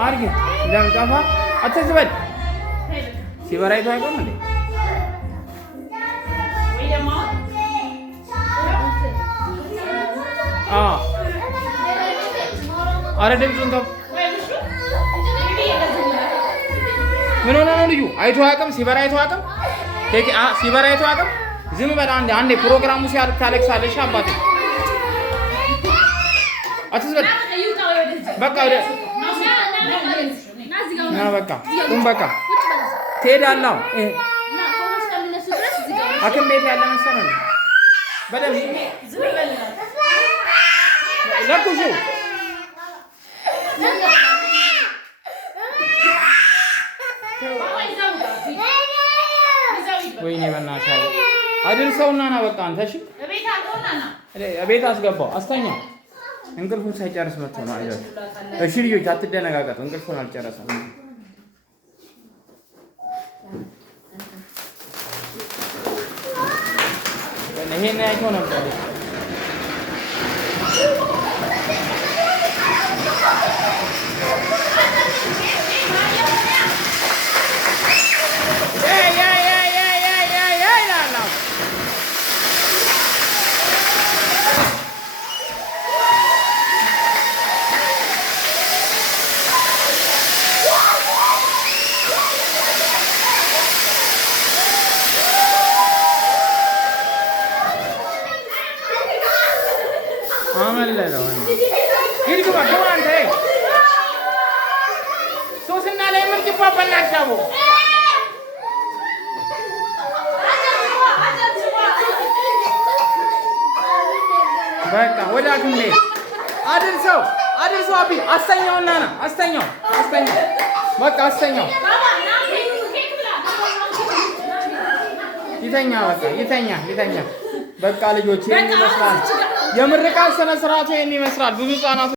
አድርጊ እንዳልጠፋ አትዝበል። ሲበራይቶ አይቆም እንዴ? አረ ድምፁን ተው። ምን ሆነ ነው ልዩ? አይቶ አያውቅም። ሲበራ አይቶ አያውቅም። ሲበራ አይቶ አያውቅም። ዝም በል አንዴ ፕሮግራሙ ሲያልቅ ታለቅሳለሽ። አባቴ አትዝበል። በቃ ወደ ና በቃ ቁም። በቃ ትሄዳለህ። ሐኪም ቤት ያለ መሰለህ ነው። በደምብ ለኩሹ ወይኔ በእናትህ አድርሰውና ና በቃ አንተ እሺ፣ እቤት አስገባው። አስተኛው። እንቅልፉን ሳይጨርስ መጥቶ ነው። አይዞህ እሺ ልጆች አትደነጋገጡ። እንቅልፉን አልጨረሰም። ይሄን አይቶ ነበር። ሶስና ላይ ምርጭ ባላሻው በቃ ወደ ሐኪም ቤት አድርሰው አቢ አስተኛውና ና አስተኛው በቃ አስተኛው። ይተኛ በቃ ይተኛ በቃ ልጆች ይሄን ይመስላል። የምርቃት ስነ ስርዓቱ ይሄን ይመስላል። ብዙ ህፃናት